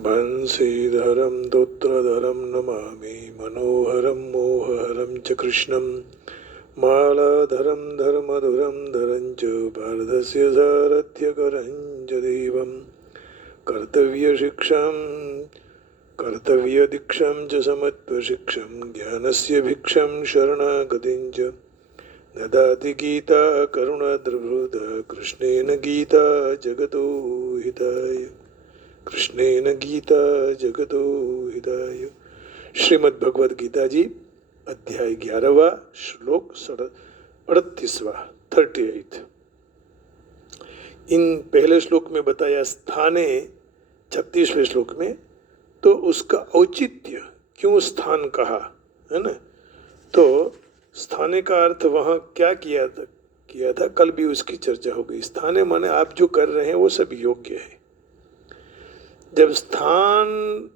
बंशीधरं दोत्रधरं नमामि मनोहरं मोहहरं च कृष्णं मालाधरं धर्मधुरं धरं च पार्धस्य सारथ्यकरं च देवं कर्तव्यदीक्षां च समत्वशिक्षं ज्ञानस्य भिक्षं शरणागतिं च ददाति गीता करुणाद्रवृता कृष्णेन गीता जगतो हिताय कृष्णेन गीता जगतो हिताय। श्रीमद् भगवद गीता जी अध्याय 11वां श्लोक 38वां 38। इन पहले श्लोक में बताया स्थाने 36वें श्लोक में, तो उसका औचित्य क्यों स्थान कहा है ना। तो स्थाने का अर्थ वहाँ क्या किया था कल भी उसकी चर्चा हो गई। स्थाने माने आप जो कर रहे हैं वो सब योग्य है। जब स्थान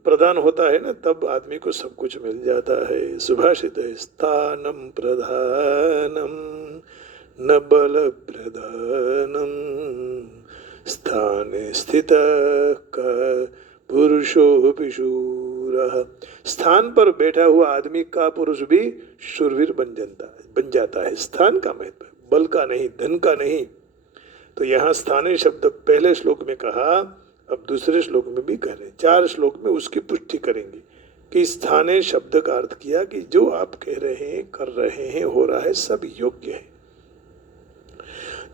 प्रदान होता है ना तब आदमी को सब कुछ मिल जाता है। सुभाषित है, स्थानम प्रधानम न बल प्रधानम स्थाने स्थित का पुरुषोऽपि शूरः। स्थान पर बैठा हुआ आदमी का पुरुष भी शूरवीर बन जाता है। स्थान का महत्व, बल का नहीं, धन का नहीं। तो यहाँ स्थाने शब्द पहले श्लोक में कहा, अब दूसरे श्लोक में भी कह रहे हैं। 4 श्लोक में उसकी पुष्टि करेंगे कि स्थाने शब्द का अर्थ किया कि जो आप कह रहे हैं, कर रहे हैं, हो रहा है, सब योग्य है।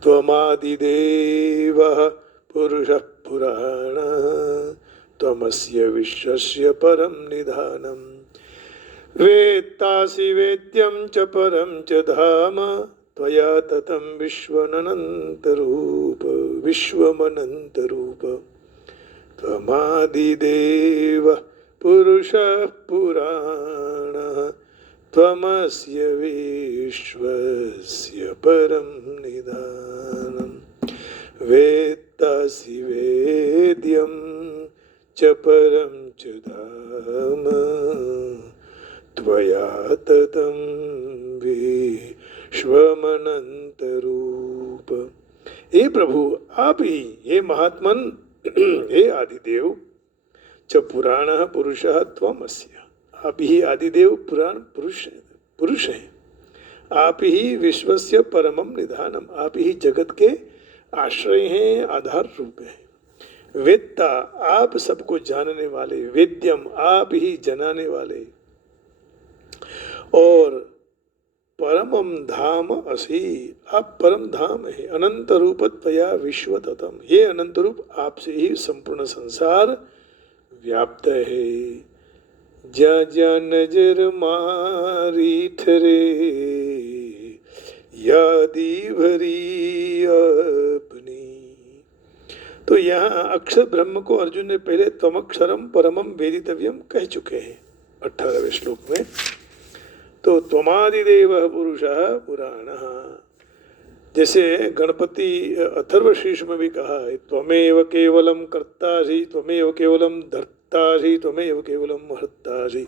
त्वमादिदेवः पुरुषः पुराणः त्वमस्य विश्वस्य परं निधानम् वेत्तासि वेद्यं च परं च धाम त्वया ततं विश्वमनन्तरूप त्वमादिदेवः पुरुषः पुराणः त्वमस्य विश्वस्य परं निधानम् वेत्तासि वेद्यं च परं च धाम त्वया ततं विश्वमनन्तरूप। हे प्रभु, आप ही, हे महात्मन, हे आदिदेव, च पुराणः पुरुषः त्वमस्य, आप ही आदिदेव पुराण पुरुष हैं। आप ही विश्वस्य परमम निधानम, आप ही जगत के आश्रय हैं, आधार रूप हैं। वेत्ता, आप सबको जानने वाले। वेद्यम, आप ही जनाने वाले। और परमम धाम असि, आप परम धाम है। अनंत रूप त्वया विश्व ततम, ये अनंत रूप आपसे ही संपूर्ण संसार व्याप्त है। जा जा नजर मारी ठरे यादी भरी अपनी। तो यहाँ अक्षर ब्रह्म को अर्जुन ने पहले त्वमक्षरम परमम वेदितव्यम कह चुके हैं 18वें श्लोक में। तो त्वमादिदेवः पुरुषः पुराणः, जैसे गणपति अथर्वशीर्ष में भी कहा है, त्वमेव केवलम कर्तासि त्वमेव केवलम धर्तासि त्वमेव केवलम हर्तासि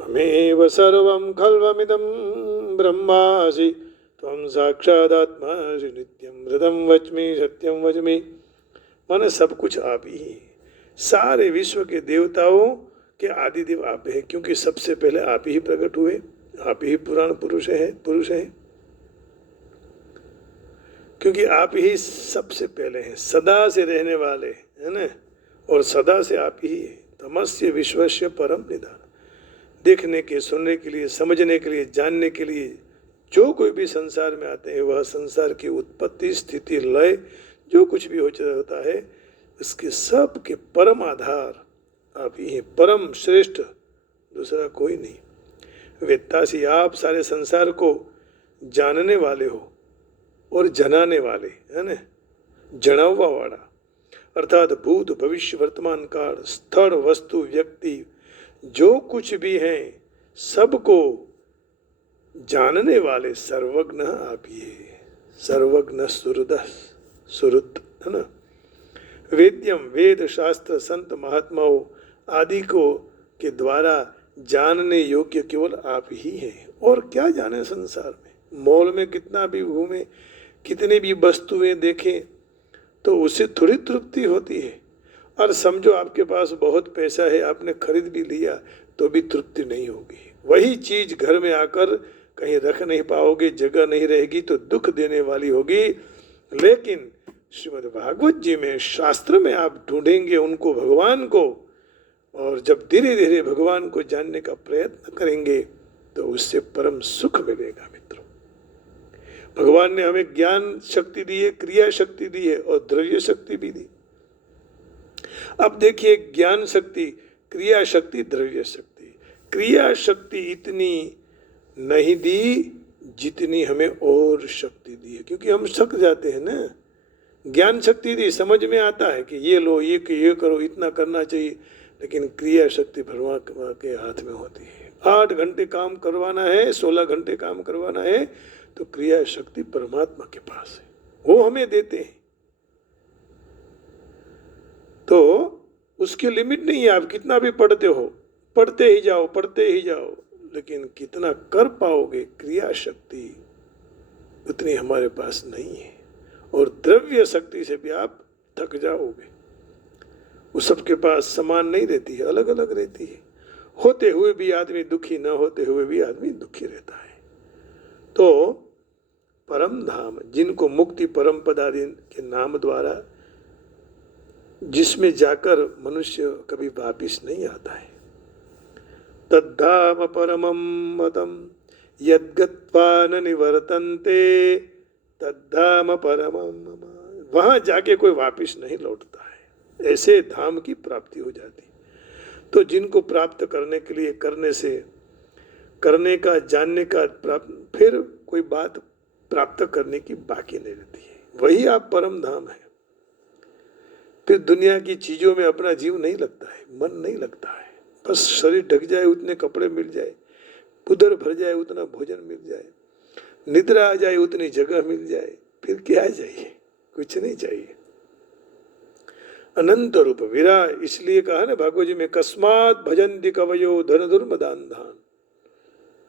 त्वमेव सर्वं खल्वमिदं ब्रह्मासि त्वं साक्षादात्मासि नित्यं हृदं वच्मि सत्यं वच्मि। माने सब कुछ आप ही, सारे विश्व के देवताओं के आदिदेव आप हैं, क्योंकि सबसे पहले आप ही प्रकट हुए, आप ही पुराण पुरुष है, क्योंकि आप ही सबसे पहले हैं, सदा से रहने वाले है ना, और सदा से आप ही है। तमस्य विश्वस्य परम निधान, देखने के, सुनने के लिए, समझने के लिए, जानने के लिए जो कोई भी संसार में आते हैं, वह संसार की उत्पत्ति, स्थिति, लय, जो कुछ भी होता है, उसके सब के परम आधार आप ही हैं। परम श्रेष्ठ दूसरा कोई नहीं। वेत्तासी, आप सारे संसार को जानने वाले हो और जनाने वाले है ना, जनावा वाला, अर्थात भूत भविष्य वर्तमान काल, स्थल, वस्तु, व्यक्ति, जो कुछ भी हैं सबको जानने वाले सर्वज्ञ आप ही है। सर्वज्ञ सुरुत है ना। वेद्यम, वेद शास्त्र संत महात्माओं आदि को के द्वारा जानने योग्य केवल आप ही हैं। और क्या जाने संसार में, मॉल में कितना भी घूमे, कितनी भी वस्तुएं देखें, तो उससे थोड़ी तृप्ति होती है। और समझो आपके पास बहुत पैसा है, आपने खरीद भी लिया तो भी तृप्ति नहीं होगी। वही चीज घर में आकर कहीं रख नहीं पाओगे, जगह नहीं रहेगी, तो दुख देने वाली होगी। लेकिन श्रीमद् भागवत जी में, शास्त्र में आप ढूंढेंगे उनको, भगवान को, और जब धीरे धीरे भगवान को जानने का प्रयत्न करेंगे तो उससे परम सुख मिलेगा। मित्रों, भगवान ने हमें ज्ञान शक्ति दी है, क्रिया शक्ति दी है और द्रव्य शक्ति भी दी। अब देखिए, ज्ञान शक्ति, क्रिया शक्ति, द्रव्य शक्ति। क्रिया शक्ति इतनी नहीं दी जितनी हमें और शक्ति दी है, क्योंकि हम थक जाते हैं ना। ज्ञान शक्ति दी, समझ में आता है कि ये लो, ये करो, इतना करना चाहिए, लेकिन क्रिया शक्ति परमात्मा के हाथ में होती है। 8 घंटे काम करवाना है, 16 घंटे काम करवाना है, तो क्रिया शक्ति परमात्मा के पास है, वो हमें देते हैं। तो उसकी लिमिट नहीं है, आप कितना भी पढ़ते हो, पढ़ते ही जाओ, पढ़ते ही जाओ, लेकिन कितना कर पाओगे, क्रिया शक्ति उतनी हमारे पास नहीं है। और द्रव्य शक्ति से भी आप थक जाओगे। वो सबके पास समान नहीं रहती है, अलग अलग रहती है। होते हुए भी आदमी दुखी, ना होते हुए भी आदमी दुखी रहता है। तो परम धाम, जिनको मुक्ति परम पदादि के नाम द्वारा, जिसमें जाकर मनुष्य कभी वापिस नहीं आता है, तद्धाम परमं मतम यद्गत्वा न निवर्तन्ते तद्धाम परमं मम। वहां जाके कोई वापिस नहीं लौटता है, ऐसे धाम की प्राप्ति हो जाती। तो जिनको प्राप्त करने के लिए, करने से, करने का, जानने का, फिर कोई बात प्राप्त करने की बाकी नहीं रहती है। वही आप परम धाम है। फिर दुनिया की चीजों में अपना जीव नहीं लगता है, मन नहीं लगता है। बस शरीर ढक जाए, उतने कपड़े मिल जाए, उधर भर जाए, उतना भोजन मिल जाए, निद्रा आ जाए, उतनी जगह मिल जाए, फिर क्या चाहिए? कुछ नहीं चाहिए। अनंत रूप विरा, इसलिए कहा ना भागवत जी में, कस्मात भजन्ति कवयो धन दुर्मदान धान,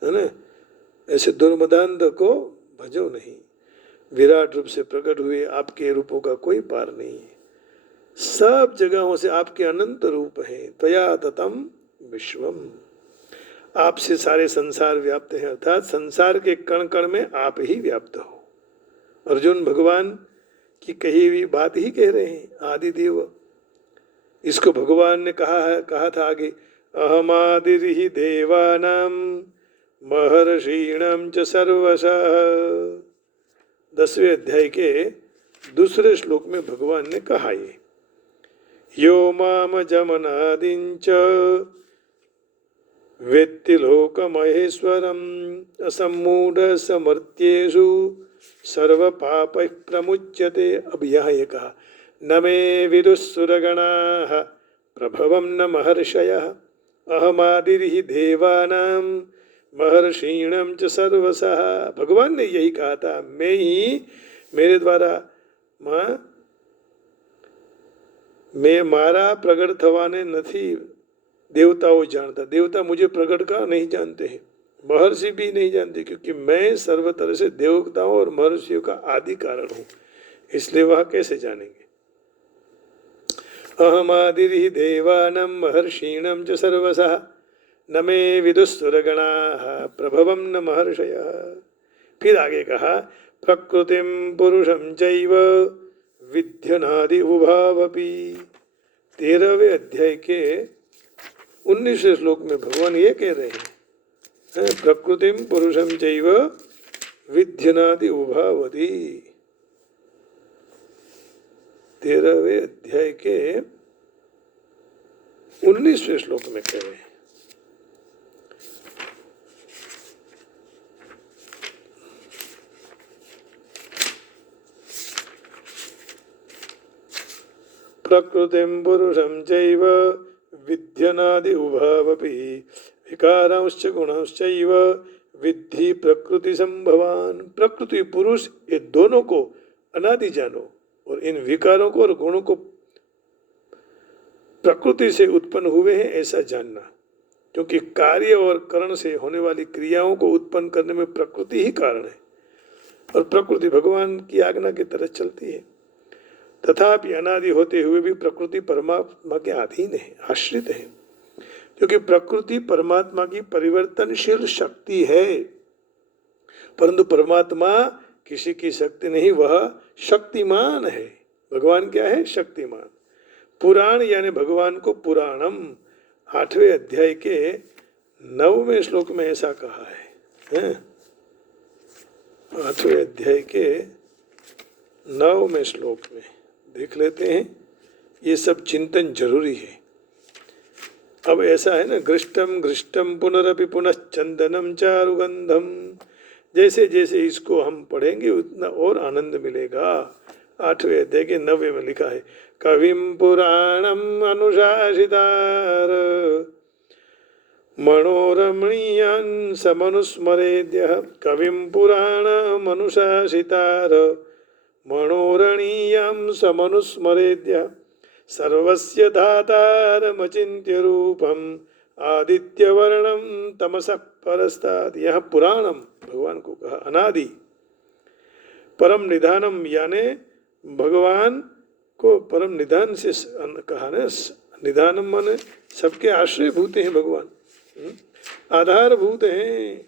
है ना। ऐसे दुर्मदान को भजो नहीं। विराट रूप से प्रकट हुए आपके रूपों का कोई पार नहीं है। सब जगहों से आपके अनंत रूप हैं। त्वया ततम विश्वम, आपसे सारे संसार व्याप्त हैं, अर्थात संसार के कण कण में आप ही व्याप्त हो। अर्जुन भगवान की कही हुई बात ही कह रहे हैं, आदिदेव। इसको भगवान ने कहा था आगे, अहमादिर्हि देवानां महर्षीणां च सर्वशः। 10वें अध्याय के दूसरे श्लोक में भगवान ने कहा, ये यो माम जमनादिंच वेत्ति लोकमहेश्वरम असम्मूढ़ समर्थ्येषु सर्व पापैः प्रमुच्यते। अब यहाँ ये कहा, न मे विदुस्सुरगणाः प्रभवं न महर्षयः अहमादिर्हि देवानां महर्षीणां च सर्वशः। भगवान ने यही कहा था, मैं ही, मेरे द्वारा मैं मारा प्रगट थवाने નથી देवताओं जानता। देवता मुझे प्रगट का नहीं जानते हैं, महर्षि भी नहीं जानते, क्योंकि मैं सर्व तरह से देवताओं और महर्षियों का आदि कारण हूँ, इसलिए वह कैसे जानेंगे। अहमादिर्हि देवानां महर्षीणां च सर्वशः न मे विदुस्सुरगणाः प्रभवं न महर्षयः। फिर आगे कहा, प्रकृतिं पुरुषं चैव विध्यनादि उभावपि। 13वें अध्याय के 19वें श्लोक में भगवान ये कह रहे हैं, प्रकृतिम पुरुषम चैव विध्यनादि उभावति। 13वें अध्याय के 19वें श्लोक में कह रहे हैं। प्रकृतिं पुरुषं चैव विध्यनादि उभावपि विकारांश्च गुणांश्चैव विद्धि प्रकृति संभवान। प्रकृति पुरुष, ये दोनों को अनादि जानो, और इन विकारों को और गुणों को प्रकृति से उत्पन्न हुए हैं ऐसा जानना। क्योंकि कार्य और करण से होने वाली क्रियाओं को उत्पन्न करने में प्रकृति ही कारण है, और प्रकृति भगवान की आज्ञा की तरह चलती है। तथापि अनादि होते हुए भी प्रकृति परमात्मा के अधीन है, आश्रित है, क्योंकि प्रकृति परमात्मा की परिवर्तनशील शक्ति है, परंतु परमात्मा किसी की शक्ति नहीं, वह शक्तिमान है। भगवान क्या है? शक्तिमान। पुराण यानी भगवान को पुराणम 8वें अध्याय के 9वें श्लोक में ऐसा कहा है? 8वें अध्याय के 9वें श्लोक में देख लेते हैं। ये सब चिंतन जरूरी है। अब ऐसा है ना, घृष्टम घृष्टम पुनरपि पुनः चंदनम चारुगंधम, जैसे जैसे इसको हम पढ़ेंगे उतना और आनंद मिलेगा। 8वें अध्याय के 9वें में लिखा है, कविम पुराणम अनुशासितार मनोरमणीयान् समनुस्मरेद्यः। कविम पुराणम अनुशासितार मनोरणीयं समनुस्मरेद्यः। सर्वस्य धातारमचिन्त्य रूपम आदित्यवर्णम तमसः परस्तात्। यहाँ पुराणम भगवान को कहा, अनादि। परम निधानम यानी भगवान को परम निधान से कहा ना। निधानम माने सबके आश्रय भूत हैं भगवान, आधारभूत हैं।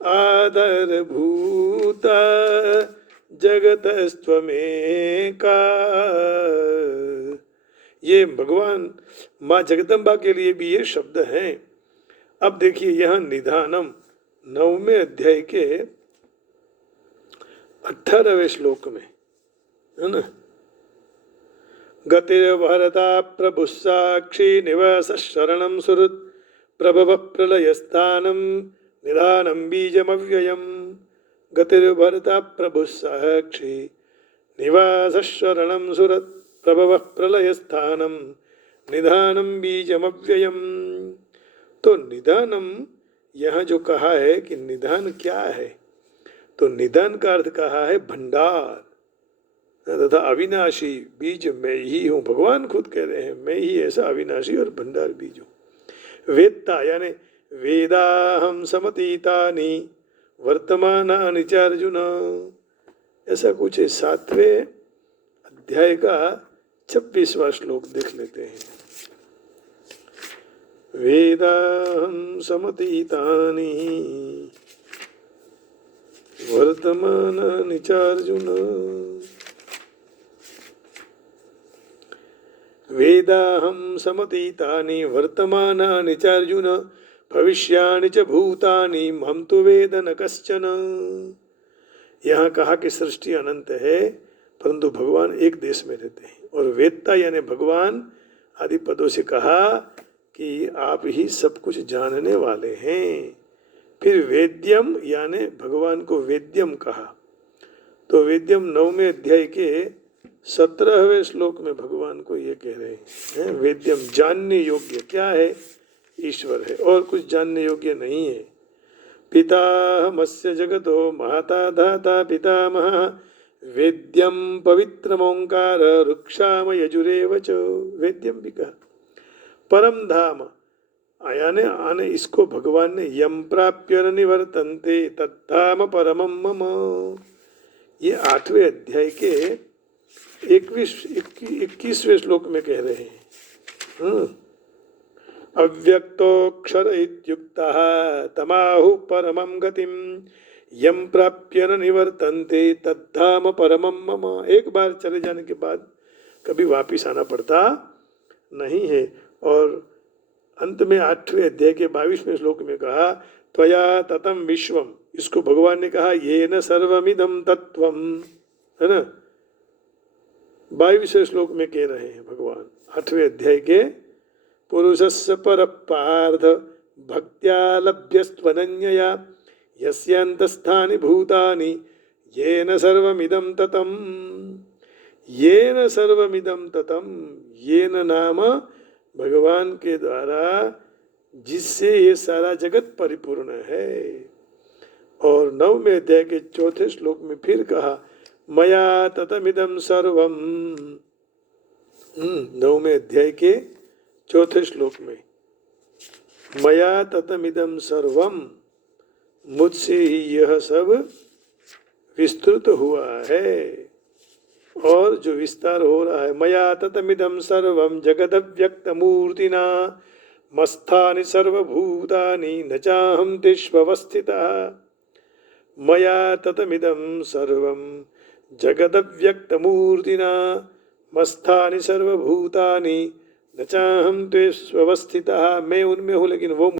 आधारभूत जगतस्त्वमेका, ये भगवान माँ जगदम्बा के लिए भी ये शब्द हैं। अब देखिए यहाँ निधानम 9वें अध्याय के 18वें श्लोक में है ना, गतिर्भरता प्रभु साक्षी निवास शरणम सुहृत् प्रभव प्रलयस्थानम निधानम बीजमव्ययम। गतिर्भरता प्रभु साक्षी निवास शरणम सुहृत् प्रभव प्रलयस्थानम निधानम बीजमव्ययम। तो निधानम यहाँ जो कहा है कि निधान क्या है, तो निधान का अर्थ कहा है भंडार तथा अविनाशी बीज मैं ही हूँ। भगवान खुद कह रहे हैं मैं ही ऐसा अविनाशी और भंडार बीज हूँ। वेत्ता यानी वेदाहम समतीतानि वर्तमानानि च अर्जुन, ऐसा कुछ है। 7वें अध्याय का 26वां श्लोक देख लेते हैं। वेदाहम समतीतानि वर्तमानानि च अर्जुन। वेदाहम समतीतानि वर्तमानानि च अर्जुन भविष्याणि च भूतानि मम तु वेद न कश्चन। यहाँ कहा कि सृष्टि अनंत है, परंतु भगवान एक देश में रहते हैं। और वेदता यानी भगवान आदि पदों से कहा कि आप ही सब कुछ जानने वाले हैं। फिर वेद्यम यानी भगवान को वेद्यम कहा, तो वेद्यम 9वें अध्याय के 17वें श्लोक में भगवान को ये कह रहे हैं, वेद्यम जानने योग्य क्या है? ईश्वर है, और कुछ जानने योग्य नहीं है। पितामहस्य जगतो माता धाता पितामह वेद्यम पवित्रमोंकार रुक्षाम यजुरेव च। वेद्यम भी कहा। परम धाम यानी आने इसको भगवान ने यम प्राप्य न निवर्तन्ते तद्धाम परमम मम। ये 8वें अध्याय के 21वें श्लोक में कह रहे हैं। अव्यक्तोक्षर इत्युक्तः तमाहु परमं गतिम यम प्राप्य न निवर्तन्ते तद्धाम परमं मम। एक बार चले जाने के बाद कभी वापिस आना पड़ता नहीं है। और अंत में 8वें अध्याय के 22वें श्लोक में कहा त्वया ततं विश्वम, इसको भगवान ने कहा येन सर्वमिदं तत्वम, है ना। 22वें श्लोक में कह रहे हैं भगवान 8वें अध्याय के, पुरुषस्य परपार्थ भक्त्या लभ्यस्त्वनन्यया यस्यान्तस्थानि भूतानि येन सर्वमिदं ततम्। येन सर्वमिदं ततम्, येन नाम भगवान के द्वारा जिससे ये सारा जगत परिपूर्ण है। और 9वें अध्याय के 4थे श्लोक में फिर कहा मया ततमिदं सर्वम। 9वें अध्याय के 4थे श्लोक में मया ततमिदं सर्वम, मुझसे ही यह सब विस्तृत हुआ है और जो विस्तार हो रहा है। मया ततमिदं सर्वं जगदव्यक्तमूर्तिना मस्थानि सर्वभूतानि न चाहं तिष्वस्थितः। मया ततमिदं सर्वं जगदव्यक्तमूर्तिना मस्थानि सर्वभूतानि न चाहं तिष्वस्थितः। मैं उनमें हूँ लेकिन वो